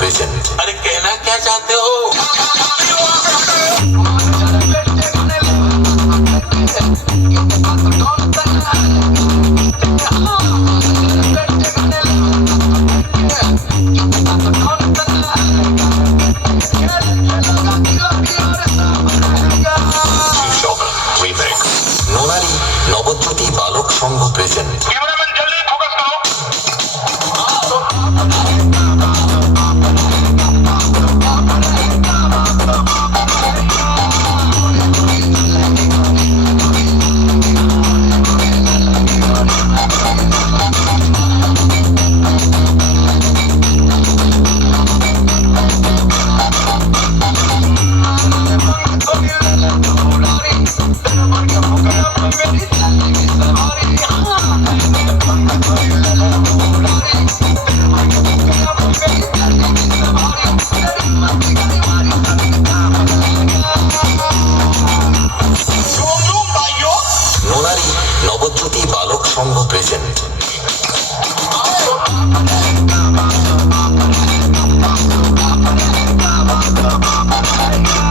Present. अरे कहना क्या चाहते हो? নোনারি নবজ্যোতি বালক সংঘ প্রেজেন্ট। कैमरामैन जल्दी फोकस करो। নোনারি নবজ্যোতি বালক সংঘ প্রেজেন্ট। Bye.